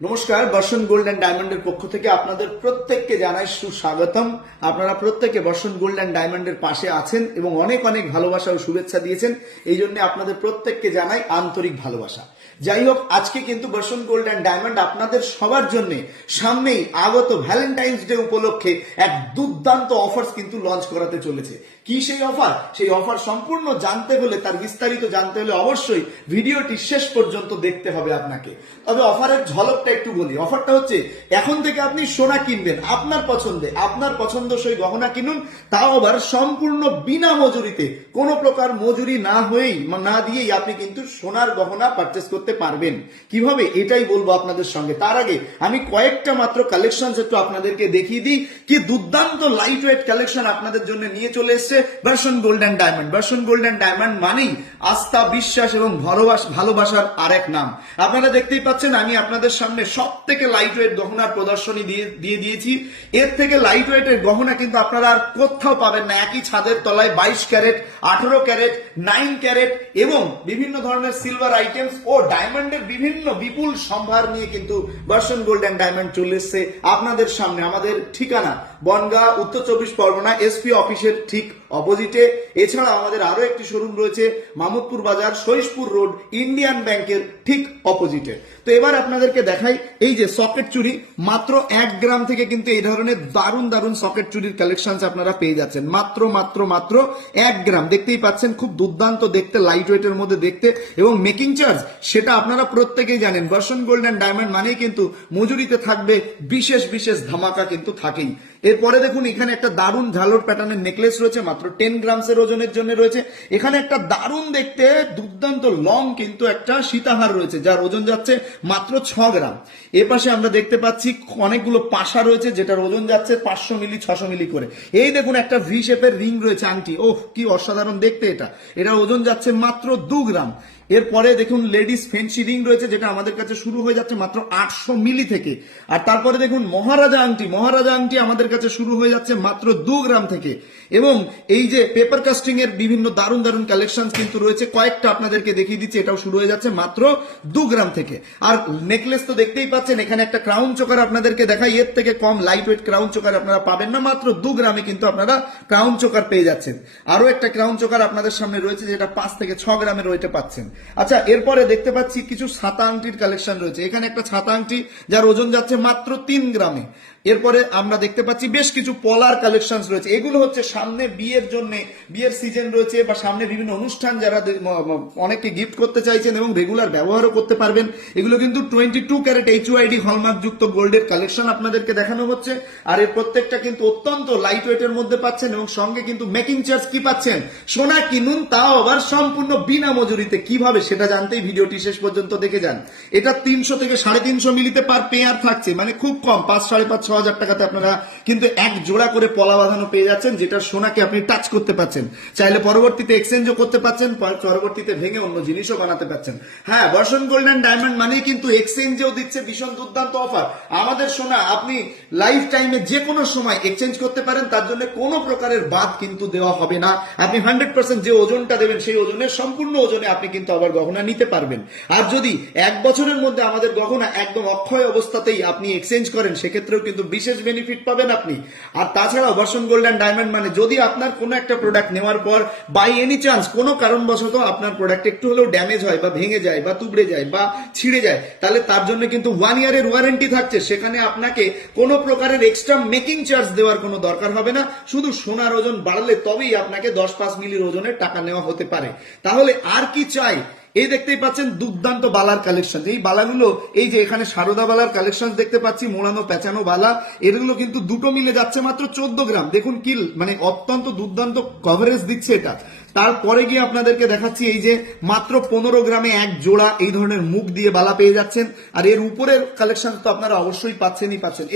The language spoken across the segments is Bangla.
নমস্কার, বর্ষণ গোল্ড অ্যান্ড ডায়মন্ডের পক্ষ থেকে আপনাদের প্রত্যেককে জানাই সুস্বাগতম। আপনারা প্রত্যেকে বর্ষণ গোল্ড অ্যান্ড ডায়মন্ডের পাশে আছেন এবং অনেক অনেক ভালোবাসা ও শুভেচ্ছা দিয়েছেন। এই জন্য আপনাদের প্রত্যেককে জানাই আন্তরিক ভালোবাসা। যাই হোক, আজকে কিন্তু বর্ষণ গোল্ড অ্যান্ড ডায়মন্ড আপনাদের সবার জন্য সামনেই আগত ভ্যালেন্টাইন্স ডে উপলক্ষে এক দুর্দান্ত অফার কিন্তু লঞ্চ করাতে চলেছে। কি সেই অফার? সেই অফার সম্পূর্ণ জানতে হলে, তার বিস্তারিত জানতে হলে অবশ্যই ভিডিওটি শেষ পর্যন্ত দেখতে হবে আপনাকে। তবে অফারের ঝলকটা একটু বলি। অফারটা হচ্ছে, এখন থেকে আপনি সোনা কিনবেন আপনার পছন্দে, আপনার পছন্দসই গহনা কিনুন, তাও আবার সম্পূর্ণ বিনা মজুরিতে, কোনো প্রকার মজুরি না দিয়েই আপনি কিন্তু সোনার গহনা পারচেস করতে পারবেন। কিভাবে এটাই বলবো আপনাদের সঙ্গে। তার আগে আমি কয়েকটা মাত্র কালেকশন একটু আপনাদেরকে দেখিয়ে দিই। কি দুর্দান্ত লাইট ওয়েট কালেকশন আপনাদের জন্য নিয়ে চলে এসেছে বর্ষণ গোল্ড অ্যান্ড ডায়মন্ড। বর্ষণ গোল্ড অ্যান্ড ডায়মন্ড মানেই আস্থা, বিশ্বাস এবং ভালোবাসার আরেক নাম। আপনারা দেখতেই পাচ্ছেন, আমি আপনাদের সামনে সব থেকে লাইট ওয়েট গহনার প্রদর্শনী দিয়ে দিয়েছি। এর থেকে লাইট ওয়েটের গহনা কিন্তু আপনারা আর কোথাও পাবেন না। একই ছাদের তলায় 22 ক্যারেট, 18 ক্যারেট, 9 ক্যারেট এবং বিভিন্ন ধরনের সিলভার আইটেমস ও ডায়মন্ডের বিভিন্ন বিপুল সম্ভার নিয়ে কিন্তু বর্ষণ গোল্ড অ্যান্ড ডায়মন্ড চলে এসেছে আপনাদের সামনে। আমাদের ঠিকানা বনগাঁ, উত্তর 24 পরগনা, এসপি অফিসের ঠিক অপোজিটে। এছাড়া আমাদের আরো একটি শোরুম রয়েছে মামুদপুর বাজার, সৈশপুর রোড, ইন্ডিয়ান ব্যাংকের ঠিক অপোজিটে। তো এবার আপনাদেরকে দেখাই এই যে সকেট চুড়ি। মাত্র 1 গ্রাম থেকে কিন্তু এই ধরনের দারুণ সকেট চুরির কালেকশন আপনারা পেয়ে যাচ্ছেন। মাত্র 1 গ্রাম। দেখতেই পাচ্ছেন, খুব দুর্দান্ত দেখতে, লাইট ওয়েটের মধ্যে দেখতে। এবং মেকিং চার্জ সেটা আপনারা প্রত্যেকেই জানেন, বর্ষণ গোল্ড অ্যান্ড ডায়মন্ড মানেই কিন্তু মজুরিতে থাকবে বিশেষ ধামাকা কিন্তু থাকেই। এরপরে দেখুন, এখানে একটা দারুণ ঝালর প্যাটার্নের নেকলেস রয়েছে, মাত্র 10 গ্রামসের ওজনের জন্য রয়েছে। এখানে একটা দারুণ দেখতে দুর্দান্ত লং কিন্তু একটা সীতাহার রয়েছে, যার ওজন যাচ্ছে মাত্র 6 গ্রাম। এ পাশে আমরা দেখতে পাচ্ছি অনেকগুলো পাশা রয়েছে, যেটার ওজন যাচ্ছে 500 মিলি 600 মিলি করে। এই দেখুন, একটা ভি শেপের রিং রয়েছে, আংটি। ওহ, কি অসাধারণ দেখতে এটা। এটার ওজন যাচ্ছে মাত্র 2 গ্রাম। এরপরে দেখুন লেডিস ফেন্সি রিং রয়েছে, যেটা আমাদের কাছে শুরু হয়ে যাচ্ছে মাত্র 800 মিলি থেকে। আর তারপরে দেখুন মহারাজা আংটি আমাদের কাছে শুরু হয়ে যাচ্ছে মাত্র 2 গ্রাম থেকে। এবং এই যে পেপার কাস্টিং এর বিভিন্ন দারুণ কালেকশন কিন্তু রয়েছে, কয়েকটা আপনাদেরকে দেখিয়ে দিচ্ছি। এটাও শুরু হয়ে যাচ্ছে মাত্র 2 গ্রাম থেকে। আর নেকলেস তো দেখতেই পাচ্ছেন, এখানে একটা ক্রাউন চোকার আপনাদেরকে দেখাই। এর থেকে কম লাইট ওয়েট ক্রাউন চোকার আপনারা পাবেন না। মাত্র 2 গ্রামে কিন্তু আপনারা ক্রাউন চোকার পেয়ে যাচ্ছেন। আরো একটা ক্রাউন চোকার আপনাদের সামনে রয়েছে, যেটা 5 থেকে 6 গ্রামের ওয়েটে পাচ্ছেন। আচ্ছা, এরপরে দেখতে পাচ্ছি কিছু ছাতা আংটির কালেকশন রয়েছে। এখানে একটা ছাতা আংটি, যার ওজন যাচ্ছে মাত্র 3 গ্রামে। এরপরে আমরা দেখতে পাচ্ছি বেশ কিছু পলার কালেকশন রয়েছে। এগুলো হচ্ছে সামনে বিয়ের সিজন রয়েছে, বা সামনে বিভিন্ন অনুষ্ঠান যারা অনেককে গিফট করতে চাইছেন এবং রেগুলার ব্যবহারও করতে পারবেন। এগুলো কিন্তু 22 ক্যারেট HUID হলমার্ক যুক্ত গোল্ডের কালেকশন আপনাদেরকে দেখানো হচ্ছে। আর এর প্রত্যেকটা কিন্তু অত্যন্ত লাইট ওয়েটের মধ্যে পাচ্ছেন, এবং সঙ্গে কিন্তু মেকিং চার্জ কি পাচ্ছেন, সোনা কিনুন তাও আবার সম্পূর্ণ বিনা মজুরিতে। কিভাবে সেটা জানতেই ভিডিওটি শেষ পর্যন্ত দেখে যান। এটা 300 থেকে 350 মিলিতে পার পেয়ার থাকছে, মানে খুব কম। 5-5.5-6 হাজার টাকাতে আপনারা কিন্তু এক জোড়া করে পলা বাঁধানো পেয়ে যাচ্ছেন, যেটা সোনাকে আপনি টাচ করতে পারছেন। চাইলে পরবর্তীতে এক্সচেঞ্জও করতে পারছেন, পরবর্তীতে ভেঙে অন্য জিনিসও বানাতে পারছেন। হ্যাঁ, বর্ষণ গোল্ড অ্যান্ড ডায়মন্ড মানে কিন্তু এক্সচেঞ্জেও দিচ্ছে ভীষণ দুর্দান্ত অফার। আমাদের সোনা আপনি লাইফ টাইমে যে কোনো সময় এক্সচেঞ্জ করতে পারেন, তার জন্য কোনো প্রকারের বাদ কিন্তু দেওয়া হবে না। আপনি 100% যে ওজনটা দেবেন, সেই ওজনের সম্পূর্ণ ওজনে আপনি কিন্তু আবার গহনা নিতে পারবেন। আর যদি 1 বছরের মধ্যে আমাদের গহনা একদম অক্ষয় অবস্থাতেই আপনি এক্সচেঞ্জ করেন, সেক্ষেত্রেও কিন্তু বিশেষ বেনিফিট পাবেন আপনি। আর তাছাড়াও বর্ষণ গোল্ড অ্যান্ড ডায়মন্ড মানে, যদি আপনার কোনো একটা প্রোডাক্ট নেওয়ার পর বাই এনি চান্স কোনো কারণবশত আপনার প্রোডাক্ট একটু হলেও ড্যামেজ হয়, বা ভেঙে যায়, বা তুবড়ে যায়, বা ছিঁড়ে যায়, তাহলে তার জন্য কিন্তু 1 ইয়ারের ওয়ারেন্টি থাকছে। সেখানে আপনাকে কোনো প্রকারের এক্সট্রা মেকিং চার্জ দেওয়ার কোনো দরকার হবে না। শুধু সোনার ওজন বাড়লে তবেই আপনাকে 10-5 মিলির ওজনের টাকা নেওয়া হতে পারে। তাহলে আর কি চাই? এই দেখতেই পাচ্ছেন দুর্দান্ত বালার কালেকশন। এই বালাগুলো, এই যে এখানে সারদা বালার কালেকশন দেখতে পাচ্ছি, মোড়ানো পেঁচানো বালা, এগুলো কিন্তু দুটো মিলে যাচ্ছে মাত্র 14 গ্রাম। দেখুন কি মানে অত্যন্ত দুর্দান্ত কভারেজ দিচ্ছে এটা। তারপরে গিয়ে আপনাদেরকে দেখাচ্ছি এই যে মাত্র 15 গ্রামে এক জোড়া এই ধরনের মুখ দিয়ে বালা পেয়ে যাচ্ছেন। আর এর উপরের কালেকশন তো আপনারা অবশ্যই পাচ্ছেন।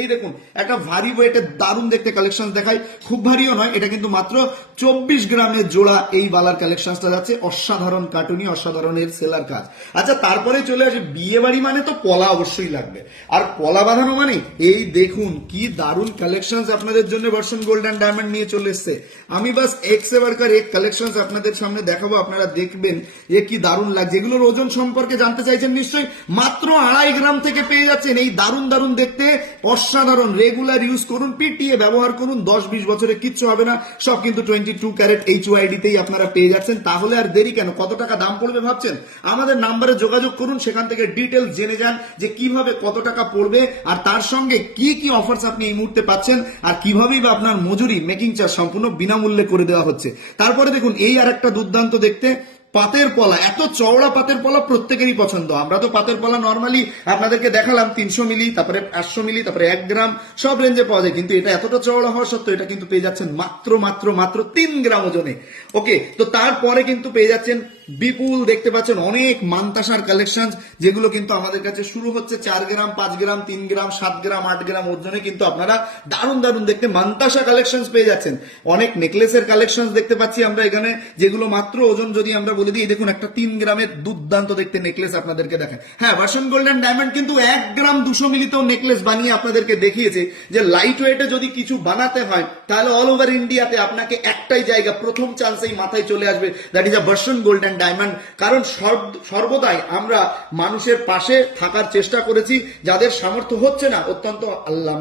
এই দেখুন, একটা ভারী ওয়েটের দারুণ দেখতে কালেকশন দেখাই। খুব ভারীও নয়, এটা কিন্তু মাত্র 24 গ্রামের জোড়া এই বালার কালেকশনটা যাচ্ছে। অসাধারণ কাটুনি, অসাধারণ এর সেলার কাজ। আচ্ছা, তারপরে চলে আসে বিয়ে বাড়ি মানে তো পলা অবশ্যই লাগবে। আর পলা বাঁধানো মানে এই দেখুন কি দারুণ কালেকশন আপনাদের জন্য বর্ষণ গোল্ড অ্যান্ড ডায়মন্ড নিয়ে চলে এসছে। আমি বাস এক সে বাড়কর এক কালেকশন আপনাদের সামনে দেখাবো, আপনারা দেখবেন যে কি দারুণ লাগছে। এগুলোর ওজন সম্পর্কে জানতে চাইছেন নিশ্চয়ই, মাত্র 2.5 গ্রাম থেকে পেয়ে যাচ্ছেন এই দারুণ দারুণ দেখতে অসাধারণ। রেগুলার ইউজ করুন, পিটিএ ব্যবহার করুন, 10-20 বছরে কিচ্ছু হবে না। সব কিন্তু 22 ক্যারেট HYD তেই আপনারা পেয়ে যাচ্ছেন। তাহলে আর দেরি কেন? কত টাকা দাম পড়বে ভাবছেন? আমাদের নাম্বারে যোগাযোগ করুন, সেখান থেকে ডিটেলস জেনে যান যে কিভাবে কত টাকা পড়বে, আর তার সঙ্গে কি কি অফার্স আপনি এই মুহূর্তে পাচ্ছেন, আর কিভাবেই বা আপনার মজুরি মেকিং চার্জ সম্পূর্ণ বিনামূল্যে করে দেওয়া হচ্ছে। তারপরে দেখুন এই আর একটা দুর্দান্ত দেখতে পাতের পলা, এত চওড়া পাতের পলা প্রত্যেকেরই পছন্দ। আমরা তো পাতের পলা নর্মালি আপনাদেরকে দেখালাম 300 মিলি, তারপরে 500 মিলি, তারপরে 1 গ্রাম, সব রেঞ্জে পাওয়া যায়। কিন্তু এটা এতটা চওড়া হওয়া সত্ত্বেও এটা কিন্তু পেয়ে যাচ্ছেন মাত্র মাত্র মাত্র 3 গ্রাম ওজনে। ওকে, তো তারপরে কিন্তু পেয়ে যাচ্ছেন বিপুল, দেখতে পাচ্ছেন অনেক মান্তাসার কালেকশন, যেগুলো কিন্তু আমাদের কাছে শুরু হচ্ছে 4 গ্রাম, 5 গ্রাম, 3 গ্রাম, 7 গ্রাম, 8 গ্রাম ওজনে কিন্তু আপনারা দারুণ দারুণ দেখতে মান্তাসা কালেকশন পেয়ে যাচ্ছেন। অনেক নেকলেসের কালেকশন দেখতে পাচ্ছি আমরা এখানে, যেগুলো মাত্র ওজন যদি আমরা বলে দিই, দেখুন একটা 3 গ্রামের দুর্দান্ত দেখতে নেকলেস আপনাদেরকে দেখায়। হ্যাঁ, ভার্সন গোল্ডেন ডায়মন্ড কিন্তু 1 গ্রাম 200 মিলিতেও নেকলেস বানিয়ে আপনাদেরকে দেখিয়েছে যে লাইট ওয়েটে যদি কিছু বানাতে হয় তাহলে অল ওভার ইন্ডিয়াতে আপনাকে একটাই জায়গা প্রথম চান্সেই মাথায় চলে আসবে, that is a version golden diamond. কারণ সর্বদাই আমরা মানুষের পাশে থাকার চেষ্টা করেছি। যাদের সামর্থ্য হচ্ছে না অত্যন্ত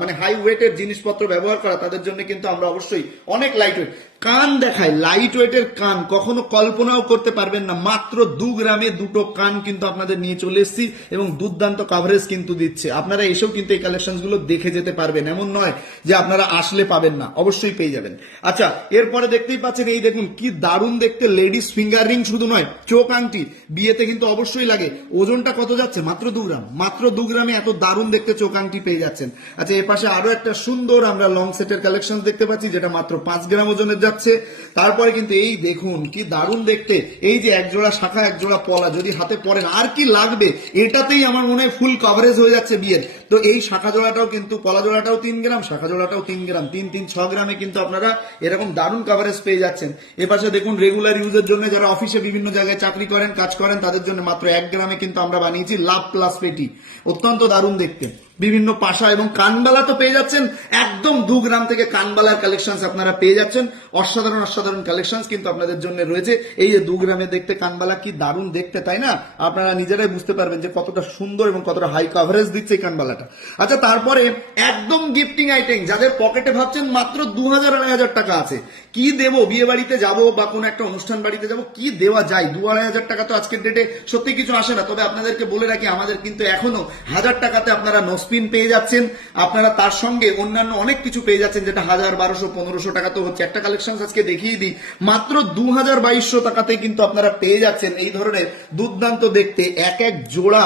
মানে হাই ওয়েটের জিনিসপত্র ব্যবহার করা, তাদের জন্য কিন্তু আমরা অবশ্যই অনেক লাইট ওয়েট কান দেখায়। লাইট ওয়েটের কান কখনো কল্পনাও করতে পারবেন না। মাত্র 2 গ্রামে 2টো কান কিন্তু আপনাদের নিয়ে চলে এসেছি এবং দুর্দান্ত কভারেজ কিন্তু দিচ্ছে। আপনারা এসেও কিন্তু এই কালেকশন গুলো দেখে যেতে পারবেন, এমন নয় যে আপনারা আসলে পাবেন না, অবশ্যই পেয়ে যাবেন। আচ্ছা, এরপরে দেখতেই পাচ্ছেন এই দেখুন কি দারুণ দেখতে লেডিস ফিঙ্গার রিং, শুধু নয় চোখ আংটি বিয়েতে কিন্তু অবশ্যই লাগে। ওজনটা কত যাচ্ছে? মাত্র 2 গ্রাম। মাত্র 2 গ্রামে এত দারুণ দেখতে চোখ আংটি পেয়ে যাচ্ছেন। আচ্ছা, এর পাশে আরো একটা সুন্দর আমরা লং সেটের কালেকশন দেখতে পাচ্ছি, যেটা মাত্র 5 গ্রাম ওজনের যাচ্ছে। তারপরে কিন্তু এই দেখুন কি দারুণ দেখতে, এই যে 1 জোড়া শাখা 1 জোড়া পলা যদি হাতে পরেন আর কি লাগবে, এটাতেই আমার মনে হয় ফুল কভারেজ হয়ে যাচ্ছে বিয়ের। তো এই শাখা জোড়াটাও কিন্তু, পলা জোড়াটাও 3 গ্রাম, শাখা জোড়াটাও 3 গ্রাম, 3-3-6 গ্রামে কিন্তু আপনারা এরকম দারুণ কভারেজ পেয়ে যাচ্ছেন। এপাশে দেখুন রেগুলার ইউজের জন্য যারা অফিসে বিভিন্ন জায়গায় চাকরি করেন, কাজ করেন, তাদের জন্য মাত্র 1 গ্রামে কিন্তু আমরা বানিয়েছি লাভ প্লাস পেটি, অত্যন্ত দারুণ দেখতে। বিভিন্ন পাশা এবং কানবালা তো পেয়ে যাচ্ছেন একদম 2 গ্রাম থেকে কানবালার কালেকশন আপনারা পেয়ে যাচ্ছেন। অসাধারণ অসাধারণ কালেকশন কিন্তু আপনাদের জন্য রয়েছে। এই যে 2 গ্রামে দেখতে কানবালা কি দারুণ দেখতে, তাই না? আপনারা নিজেরাই বুঝতে পারবেন যে কতটা সুন্দর এবং কতটা হাই কভারেজ দিচ্ছে এই কানবালাটা। আচ্ছা, তারপরে একদম গিফটিং আইটেম, যাদের পকেটে ভাবছেন মাত্র 2000-2500 টাকা আছে, কি দেব, বিয়ে বাড়িতে যাব বা কোনো একটা অনুষ্ঠান বাড়িতে যাব, কি দেওয়া যায়? 2-2500 টাকা তো আজকের ডেটে সত্যি কিছু আসে না। তবে আপনাদেরকে বলে রাখি, আমাদের কিন্তু এখনো 1000 টাকাতে আপনারা স্পিন পেয়ে যাচ্ছেন। আপনারা তার সঙ্গে অন্যান্য অনেক কিছু পেয়ে যাচ্ছেন, যেটা 1000, 1200, 1500 টাকা তো হচ্ছে। একটা কালেকশন আজকে দেখিয়ে দিই, মাত্র 2200 টাকাতে কিন্তু আপনারা পেয়ে যাচ্ছেন এই ধরনের দুর্দান্ত দেখতে এক জোড়া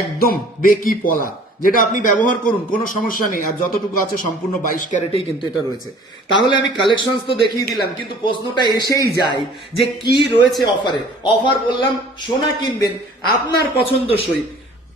একদম বেকি পলা, যেটা আপনি ব্যবহার করুন, কোনো সমস্যা নেই। আর যতটুকু আছে সম্পূর্ণ 22 ক্যারেটেই কিন্তু এটা রয়েছে। তাহলে আমি কালেকশনস তো দেখিয়ে দিলাম, কিন্তু প্রশ্নটা এসেই যায় যে কি রয়েছে অফারে। অফার বললাম সোনা কিনবেন আপনার পছন্দসই,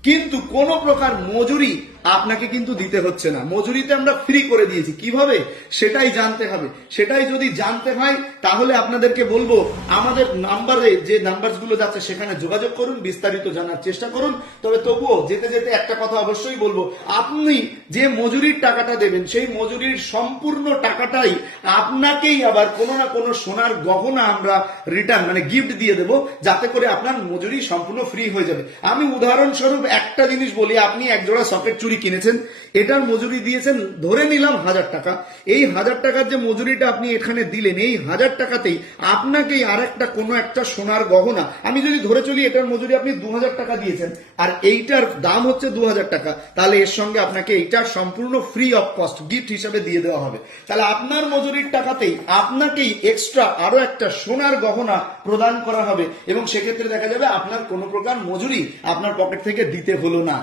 কিন্তু কোনো প্রকার মজুরি আপনাকে কিন্তু দিতে হচ্ছে না। মজুরিতে আমরা ফ্রি করে দিয়েছি। কিভাবে সেটাই জানতে হবে। সেটাই যদি জানতে হয় তাহলে আপনাদেরকে বলবো আমাদের নাম্বারে যে নাম্বারগুলো যাচ্ছে সেখানে যোগাযোগ করুন, বিস্তারিত জানার চেষ্টা করুন। তবে তবুও যেতে যেতে একটা কথা অবশ্যই বলবো, আপনি যে মজুরির টাকাটা দেবেন সেই মজুরির সম্পূর্ণ টাকাটাই আপনাকেই আবার কোনো না কোনো সোনার গহনা আমরা রিটার্ন মানে গিফট দিয়ে দেবো, যাতে করে আপনার মজুরি সম্পূর্ণ ফ্রি হয়ে যাবে। আমি উদাহরণস্বরূপ একটা জিনিস বলি, আপনি 1 জোড়া সকেট চুড়ি কিনেছেন, এটার মজুরি দিয়েছেন ধরে নিলাম 1000 টাকা। এই 1000 টাকার যে মজুরিটা আপনি এখানে দিলেন, এই 1000 টাকাতেই আপনাকেই আর একটা কোনো একটা সোনার গহনা, আমি যদি ধরে চলি এটার মজুরি আপনি 2000 টাকা দিয়েছেন আর এইটার দাম হচ্ছে 2000 টাকা, তাহলে এর সঙ্গে আপনাকে এইটা সম্পূর্ণ ফ্রি অফ কস্ট গিফট হিসাবে দিয়ে দেওয়া হবে। তাহলে আপনার মজুরির টাকাতেই আপনাকেই এক্সট্রা আরো একটা সোনার গহনা প্রদান করা হবে এবং সেক্ষেত্রে দেখা যাবে আপনার কোনো প্রকার মজুরি আপনার পকেট থেকে দিতে হলো না।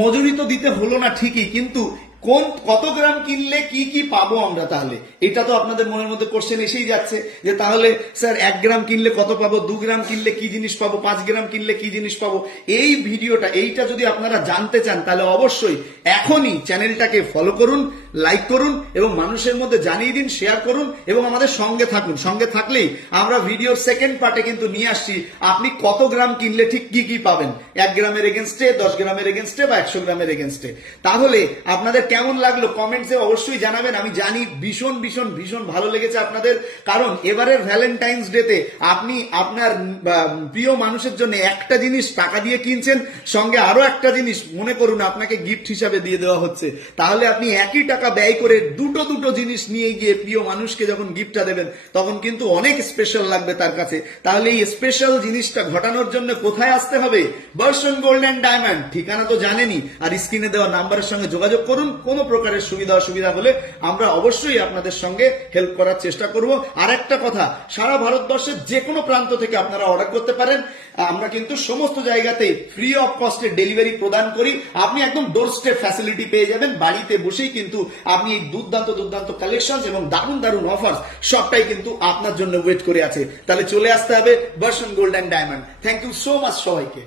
মজুরি তো দিতে হলো না ঠিকই, কিন্তু কত গ্রাম কিনলে কি কি পাবো আমরা? তাহলে এটা তো আপনাদের মনের মধ্যে কোশ্চেন এসেই যাচ্ছে যে তাহলে স্যার 1 গ্রাম কিনলে কত পাবো, 2 গ্রাম কিনলে কি জিনিস পাবো, 5 গ্রাম কিনলে কি জিনিস পাবো। এই ভিডিওটা এইটা যদি আপনারা জানতে চান তাহলে অবশ্যই এখনই চ্যানেলটাকে ফলো করুন, লাইক করুন এবং মানুষের মধ্যে জানিয়ে দিন, শেয়ার করুন এবং আমাদের সঙ্গে থাকুন। সঙ্গে থাকলেই আমরা ভিডিওর সেকেন্ড পার্টে কিন্তু নিয়ে আসছি আপনি কত গ্রাম কিনলে ঠিক কি কি পাবেন, 1 গ্রামের এগেনস্টে, 10 গ্রামের এগেনস্টে বা 100 গ্রামের এগেনস্টে। তাহলে আপনাদের কেমন লাগলো কমেন্টসে অবশ্যই জানাবেন। আমি জানি ভীষণ ভীষণ ভীষণ ভালো লেগেছে আপনাদের, কারণ এবারের ভ্যালেন্টাইন্স ডেতে আপনি আপনার প্রিয় মানুষের জন্য একটা জিনিস টাকা দিয়ে কিনছেন, সঙ্গে আরো একটা জিনিস মনে করুন আপনাকে গিফট হিসাবে দিয়ে দেওয়া হচ্ছে। তাহলে আপনি একই টাকা ব্যয় করে দুটো দুটো জিনিস নিয়ে গিয়ে প্রিয় মানুষকে যখন গিফটটা দেবেন তখন কিন্তু অনেক স্পেশাল লাগবে তার কাছে। তাহলে এই স্পেশাল জিনিসটা ঘটানোর জন্য কোথায় আসতে হবে? বর্ষণ গোল্ড অ্যান্ড ডায়মন্ড, ঠিকানা তো জানেনই, আর স্ক্রিনে দেওয়া নাম্বারের সঙ্গে যোগাযোগ করুন। কোনো প্রকারের সুবিধা অসুবিধা হলে আমরা অবশ্যই আপনাদের সঙ্গে হেল্প করার চেষ্টা করব। আর একটা কথা, সারা ভারতবর্ষের যে কোনো প্রান্ত থেকে আপনারা অর্ডার করতে পারেন। আমরা কিন্তু সমস্ত জায়গাতে ফ্রি অফ কস্টে ডেলিভারি প্রদান করি। আপনি একদম ডোর স্টেপ ফ্যাসিলিটি পেয়ে যাবেন, বাড়িতে বসেই কিন্তু আপনি এই দুর্দান্ত দুর্দান্ত কালেকশন এবং দারুণ দারুণ অফার সবটাই কিন্তু আপনার জন্য ওয়েট করে আছে। তাহলে চলে আসতে হবে Barshan gold and diamond. Thank you so much সবাইকে।